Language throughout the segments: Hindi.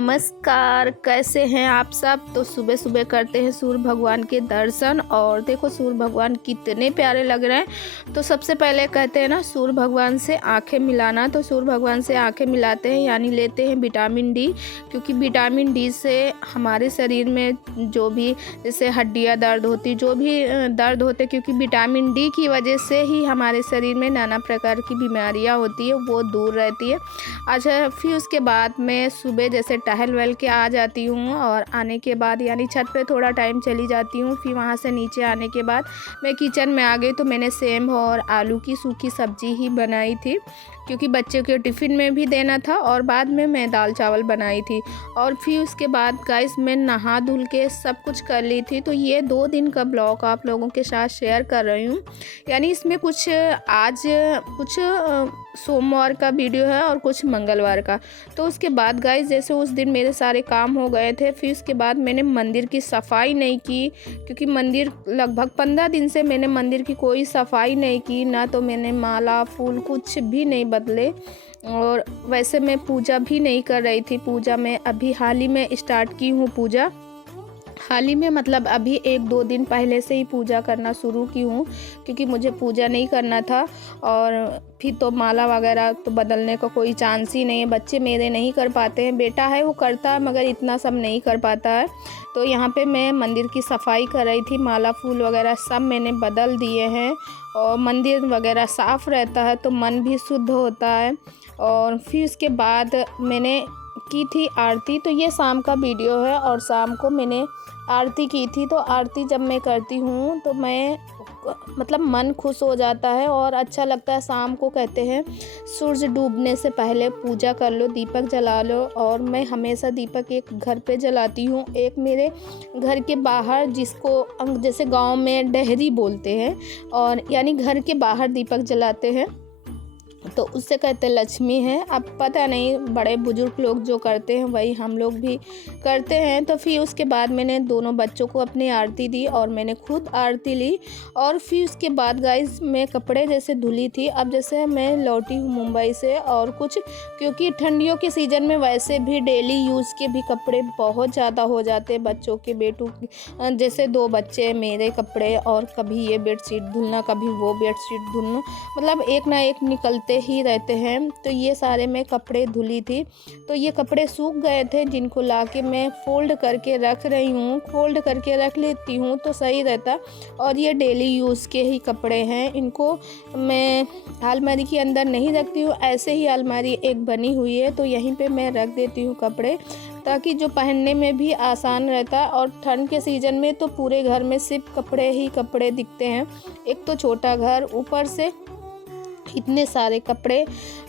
नमस्कार, कैसे हैं आप सब। तो सुबह सुबह करते हैं सूर्य भगवान के दर्शन और देखो सूर्य भगवान कितने प्यारे लग रहे हैं। तो सबसे पहले कहते हैं ना सूर्य भगवान से आंखें मिलाना। तो सूर्य भगवान से आंखें मिलाते हैं यानी लेते हैं विटामिन डी, क्योंकि विटामिन डी से हमारे शरीर में जो भी जैसे हड्डियाँ दर्द होती, जो भी दर्द होते, क्योंकि विटामिन डी की वजह से ही हमारे शरीर में नाना प्रकार की बीमारियाँ होती है वो दूर रहती है। अच्छा, फिर उसके बाद मैं सुबह जैसे टहल वहल के आ जाती हूँ और आने के बाद यानी छत पे थोड़ा टाइम चली जाती हूँ। फिर वहाँ से नीचे आने के बाद मैं किचन में आ गई। तो मैंने सेम और आलू की सूखी सब्जी ही बनाई थी, क्योंकि बच्चे के टिफ़िन में भी देना था और बाद में मैं दाल चावल बनाई थी। और फिर उसके बाद गाइस मैं नहा धुल के सब कुछ कर ली थी। तो ये 2 दिन का ब्लॉग आप लोगों के साथ शेयर कर रही हूँ। यानी इसमें कुछ आज कुछ सोमवार का वीडियो है और कुछ मंगलवार का। तो उसके बाद गाइस जैसे उस दिन मेरे सारे काम हो गए थे, फिर उसके बाद मैंने मंदिर की सफाई नहीं की, क्योंकि मंदिर लगभग 15 दिन से मैंने मंदिर की कोई सफाई नहीं की, ना तो मैंने माला फूल कुछ भी नहीं बदले। और वैसे मैं पूजा भी नहीं कर रही थी। पूजा मैं अभी हाल ही में स्टार्ट की हूँ। पूजा हाल ही में मतलब अभी 1-2 दिन पहले से ही पूजा करना शुरू की हूँ, क्योंकि मुझे पूजा नहीं करना था। और फिर तो माला वगैरह तो बदलने का कोई चांस ही नहीं है। बच्चे मेरे नहीं कर पाते हैं, बेटा है वो करता है मगर इतना सब नहीं कर पाता है। तो यहाँ पे मैं मंदिर की सफाई कर रही थी, माला फूल वगैरह सब मैंने बदल दिए हैं और मंदिर वगैरह साफ़ रहता है तो मन भी शुद्ध होता है। और फिर उसके बाद मैंने की थी आरती। तो ये शाम का वीडियो है और शाम को मैंने आरती की थी। तो आरती जब मैं करती हूँ तो मैं मतलब मन खुश हो जाता है और अच्छा लगता है। शाम को कहते हैं सूरज डूबने से पहले पूजा कर लो, दीपक जला लो। और मैं हमेशा दीपक एक घर पे जलाती हूँ, एक मेरे घर के बाहर, जिसको जैसे गांव में डहरी बोलते हैं, और यानी घर के बाहर दीपक जलाते हैं तो उससे कहते लक्ष्मी है। अब पता नहीं बड़े बुजुर्ग लोग जो करते हैं वही हम लोग भी करते हैं। तो फिर उसके बाद मैंने दोनों बच्चों को अपनी आरती दी और मैंने खुद आरती ली। और फिर उसके बाद गाइस मैं कपड़े जैसे धुली थी। अब जैसे मैं लौटी हूँ मुंबई से और कुछ, क्योंकि ठंडियों के सीज़न में वैसे भी डेली यूज़ के भी कपड़े बहुत ज़्यादा हो जाते हैं बच्चों के, बेटू जैसे 2 बच्चे, मेरे कपड़े, और कभी ये बेडशीट धुलना कभी वो बेडशीट धुलना, मतलब एक ना एक निकलते ही रहते हैं। तो ये सारे मैं कपड़े धुली थी। तो ये कपड़े सूख गए थे जिनको लाके मैं फ़ोल्ड करके रख रही हूँ। फ़ोल्ड करके रख लेती हूँ तो सही रहता। और ये डेली यूज़ के ही कपड़े हैं, इनको मैं अलमारी के अंदर नहीं रखती हूँ, ऐसे ही अलमारी एक बनी हुई है तो यहीं पे मैं रख देती हूँ कपड़े, ताकि जो पहनने में भी आसान रहता है। और ठंड के सीज़न में तो पूरे घर में सिर्फ कपड़े ही कपड़े दिखते हैं। एक तो छोटा घर, ऊपर से इतने सारे कपड़े,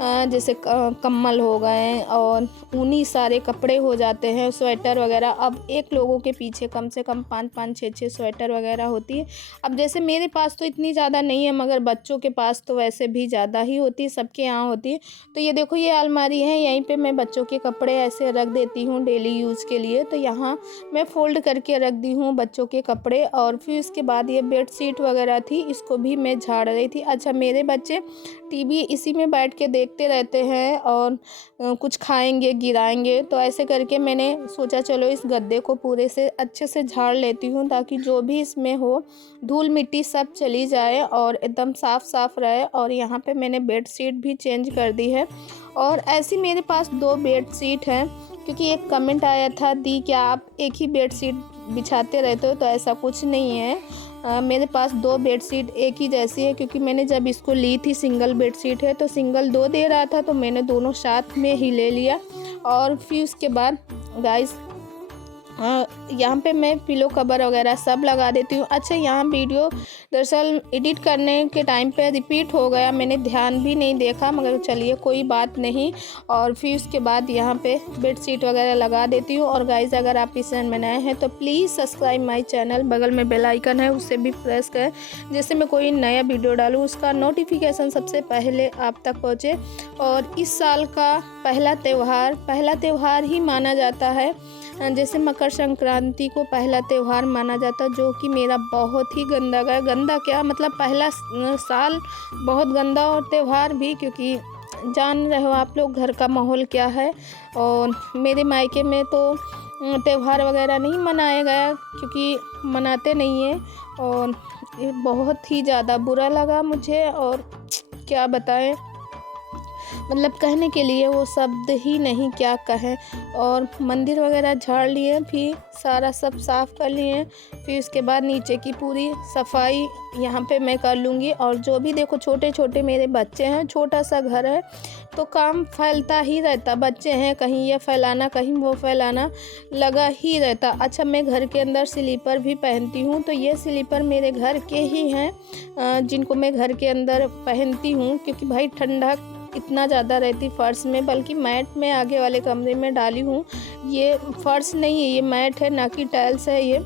जैसे कम्बल हो गए और ऊनी सारे कपड़े हो जाते हैं, स्वेटर वगैरह। अब एक लोगों के पीछे कम से कम 5-5, 6-6 स्वेटर वगैरह होती है। अब जैसे मेरे पास तो इतनी ज़्यादा नहीं है, मगर बच्चों के पास तो वैसे भी ज़्यादा ही होती है, सबके यहाँ होती है। तो ये देखो ये अलमारी है, यहीं पे मैं बच्चों के कपड़े ऐसे रख देती हूँ डेली यूज़ के लिए। तो यहाँ मैं फ़ोल्ड करके रख दी हूँ बच्चों के कपड़े। और फिर उसके बाद ये बेडशीट वगैरह थी, इसको भी मैं झाड़ रही थी। अच्छा, मेरे बच्चे टीवी इसी में बैठ के देखते रहते हैं और कुछ खाएंगे गिराएंगे, तो ऐसे करके मैंने सोचा चलो इस गद्दे को पूरे से अच्छे से झाड़ लेती हूँ, ताकि जो भी इसमें हो धूल मिट्टी सब चली जाए और एकदम साफ़ साफ़ रहे। और यहाँ पे मैंने बेडशीट भी चेंज कर दी है। और ऐसी मेरे पास 2 बेडशीट हैं, क्योंकि एक कमेंट आया था दी क्या आप एक ही बेडशीट बिछाते रहते हो, तो ऐसा कुछ नहीं है। मेरे पास 2 बेडशीट एक ही जैसी है, क्योंकि मैंने जब इसको ली थी सिंगल बेडशीट है तो सिंगल 2 दे रहा था, तो मैंने दोनों साथ में ही ले लिया। और फिर उसके बाद गाइस यहाँ पे मैं पिलो कवर वगैरह सब लगा देती हूँ। अच्छा, यहाँ वीडियो दरअसल एडिट करने के टाइम पे रिपीट हो गया, मैंने ध्यान भी नहीं देखा, मगर चलिए कोई बात नहीं। और फिर उसके बाद यहाँ पे बेडशीट वगैरह लगा देती हूँ। और गाइस अगर आप इस चैनल में नए हैं तो प्लीज़ सब्सक्राइब माई चैनल, बगल में बेल आइकन है उसे भी प्रेस करें, जैसे मैं कोई नया वीडियो डालूँ उसका नोटिफिकेशन सबसे पहले आप तक पहुँचे। और इस साल का पहला त्यौहार ही माना जाता है, जैसे मकर संक्रांति को पहला त्यौहार माना जाता है, जो कि मेरा बहुत ही गंदा क्या मतलब पहला साल बहुत गंदा और त्यौहार भी, क्योंकि जान रहे हो आप लोग घर का माहौल क्या है। और मेरे मायके में तो त्यौहार वगैरह नहीं मनाया गया क्योंकि मनाते नहीं हैं। और ये बहुत ही ज़्यादा बुरा लगा मुझे, और क्या बताएं, मतलब कहने के लिए वो शब्द ही नहीं क्या कहें। और मंदिर वगैरह झाड़ लिए, फिर सारा सब साफ़ कर लिए, फिर उसके बाद नीचे की पूरी सफाई यहाँ पे मैं कर लूँगी। और जो भी देखो छोटे छोटे मेरे बच्चे हैं, छोटा सा घर है तो काम फैलता ही रहता, बच्चे हैं कहीं ये फैलाना कहीं वो फैलाना लगा ही रहता। अच्छा, मैं घर के अंदर स्लीपर भी पहनती हूँ, तो ये स्लीपर मेरे घर के ही हैं जिनको मैं घर के अंदर पहनती हूँ, क्योंकि भाई ठंडा इतना ज़्यादा रहती फर्श में, बल्कि मैट में आगे वाले कमरे में डाली हूँ। ये फर्श नहीं है, ये मैट है, ना कि टाइल्स है ये,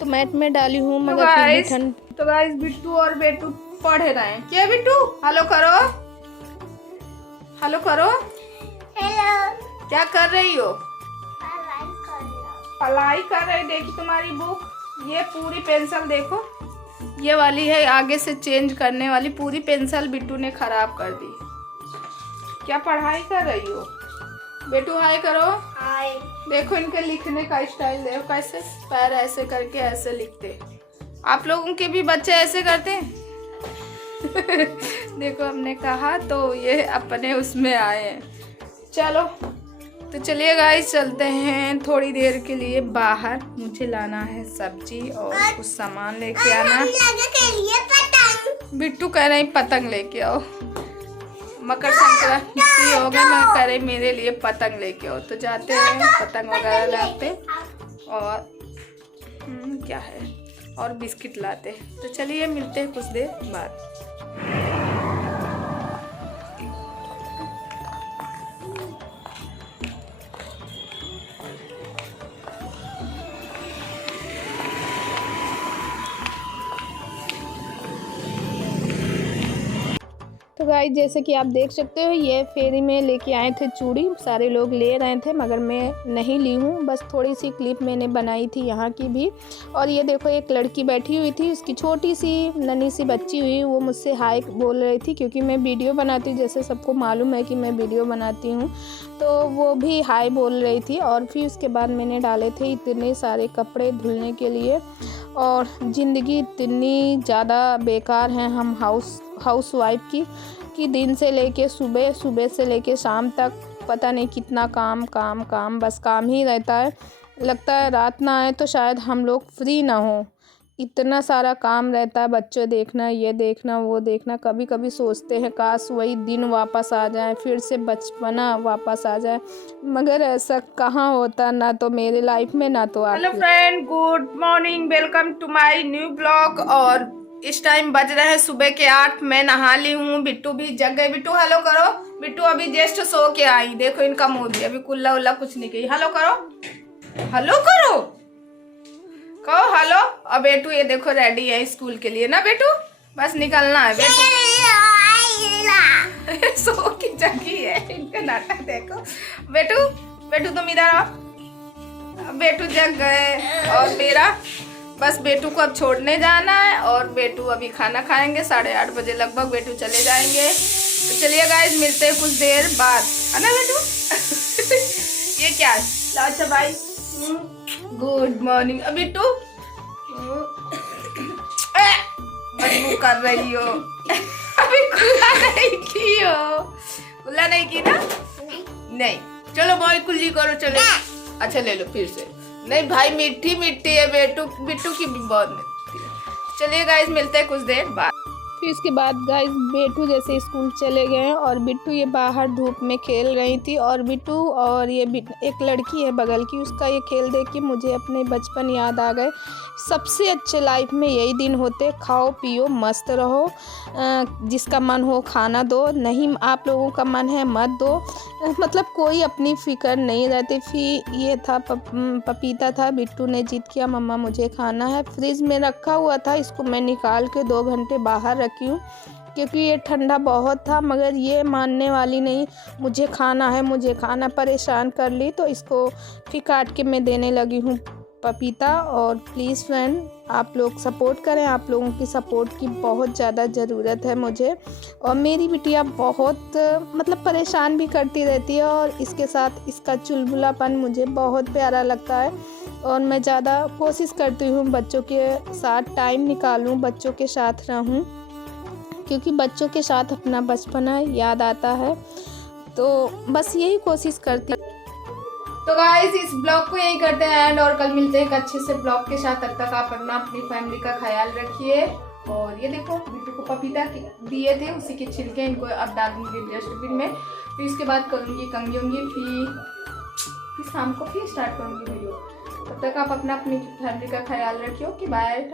तो मैट में डाली हूँ। मगर फिर भी ठंड। तो गाइस बिट्टू और बेटू पढ़ रहे हैं। क्या बिट्टू, हेलो करो, हेलो करो। हेलो, क्या कर रही हो? पढ़ाई कर रही। देखी तुम्हारी बुक, ये पूरी पेंसिल देखो, ये वाली है आगे से चेंज करने वाली, पूरी पेंसिल बिट्टू ने खराब कर दी। क्या पढ़ाई कर रही हो बेटू? हाय करो। हाय। देखो इनके लिखने का स्टाइल देखो, कैसे पैर ऐसे करके ऐसे लिखते। आप लोगों के भी बच्चे ऐसे करते हैं? देखो हमने कहा तो ये अपने उसमें आए हैं। चलो तो चलिए गाइस, चलते हैं थोड़ी देर के लिए बाहर। मुझे लाना है सब्जी और कुछ सामान लेके आना। बिट्टू कह रहे पतंग लेके आओ, मकर संक्रांति हो गए, मैं कह रही मेरे लिए पतंग लेके आओ। तो जाते हैं पतंग वगैरह लाते और क्या है, और बिस्किट लाते। तो चलिए मिलते हैं कुछ देर बाद। तो गाइस जैसे कि आप देख सकते हो, ये फेरी में लेके आए थे चूड़ी, सारे लोग ले रहे थे मगर मैं नहीं ली हूँ। बस थोड़ी सी क्लिप मैंने बनाई थी यहाँ की भी। और ये देखो एक लड़की बैठी हुई थी, उसकी छोटी सी नन्ही सी बच्ची हुई, वो मुझसे हाय बोल रही थी क्योंकि मैं वीडियो बनाती हूँ, जैसे सबको मालूम है कि मैं वीडियो बनाती हूँ, तो वो भी हाय बोल रही थी। और फिर उसके बाद मैंने डाले थे इतने सारे कपड़े धुलने के लिए। और ज़िंदगी इतनी ज़्यादा बेकार है हम हाउस वाइफ की दिन से लेके सुबह से लेके शाम तक पता नहीं कितना काम काम काम, बस काम ही रहता है। लगता है रात ना आए तो शायद हम लोग फ्री ना हो, इतना सारा काम रहता है, बच्चे देखना, ये देखना, वो देखना। कभी कभी सोचते हैं काश वही दिन वापस आ जाए, फिर से बचपना वापस आ जाए, मगर ऐसा कहाँ होता, ना तो मेरे लाइफ में ना तो आप। Hello friend, good morning, welcome to my new blog. और इस टाइम बज रहे हैं सुबह के 8। मैं नहा ली हूँ, बिट्टू भी जग गए। बिट्टू हेलो करो। बिट्टू अभी जस्ट सो के आई, देखो इनका मुंह भी अभी कुल्ला उल्ला कुछ नहीं की। हेलो करो, हेलो करो, कहो हेलो। अब बेटू ये देखो रेडी है स्कूल के लिए ना बेटू, बस निकलना है बेटू। सो की जगी है, इनका नाटक देखो। बेटू बेटू तुम इधर आओ। बेटू जग गए और मेरा बस बेटू को अब छोड़ने जाना है। और बेटू अभी खाना खाएंगे, 8:30 बजे लगभग बेटू चले जाएंगे। तो चलिए गाइस मिलते हैं कुछ देर बाद, है ना बेटू? ये क्या है? अच्छा भाई गुड मॉर्निंग। अभी तू बदबू कर रही हो, अभी कुल्ला नहीं की हो, कुल्ला नहीं की ना? नहीं, चलो भाई कुल्ली करो, चलो। अच्छा ले लो फिर से। नहीं भाई मीठी मीठी है, बिट्टू की भी बहुत मीठी है। चलिए गाइस मिलते हैं कुछ देर बाद। फिर उसके बाद गाइस बेटू जैसे स्कूल चले गए और बिट्टू ये बाहर धूप में खेल रही थी। और बिट्टू और ये एक लड़की है बगल की, उसका ये खेल देख के मुझे अपने बचपन याद आ गए। सबसे अच्छे लाइफ में यही दिन होते, खाओ पियो मस्त रहो, जिसका मन हो खाना दो, नहीं आप लोगों का मन है मत दो, मतलब कोई अपनी फिक्र नहीं रहती। फिर ये था पपीता था, बिट्टू ने जिद किया मम्मा मुझे खाना है। फ्रिज में रखा हुआ था, इसको मैं निकाल के 2 घंटे बाहर रखी हूँ क्योंकि ये ठंडा बहुत था, मगर ये मानने वाली नहीं, मुझे खाना है मुझे खाना, परेशान कर ली। तो इसको फिर काट के मैं देने लगी हूँ पपीता। और प्लीज़ फ्रेंड आप लोग सपोर्ट करें, आप लोगों की सपोर्ट की बहुत ज़्यादा ज़रूरत है मुझे। और मेरी बिटिया बहुत मतलब परेशान भी करती रहती है और इसके साथ इसका चुलबुलापन मुझे बहुत प्यारा लगता है। और मैं ज़्यादा कोशिश करती हूँ बच्चों के साथ टाइम निकालूँ, बच्चों के साथ रहूँ, क्योंकि बच्चों के साथ अपना बचपना याद आता है। तो बस यही कोशिश करती हूँ। तो गाइस इस ब्लॉग को यही करते हैं एंड, और कल मिलते हैं एक अच्छे से ब्लॉग के साथ। तब तक आप अपनी फैमिली का ख्याल रखिए। और ये देखो बिट्टू को पपीता दिए थे, उसी के छिलके इनको अब डालूंगी डस्टबिन में। फिर इसके बाद करूँगी कंघी उंगी, फिर शाम को फिर स्टार्ट करूँगी वीडियो। तब तक आप अपनी फैमिली का ख्याल रखिए। Okay bye.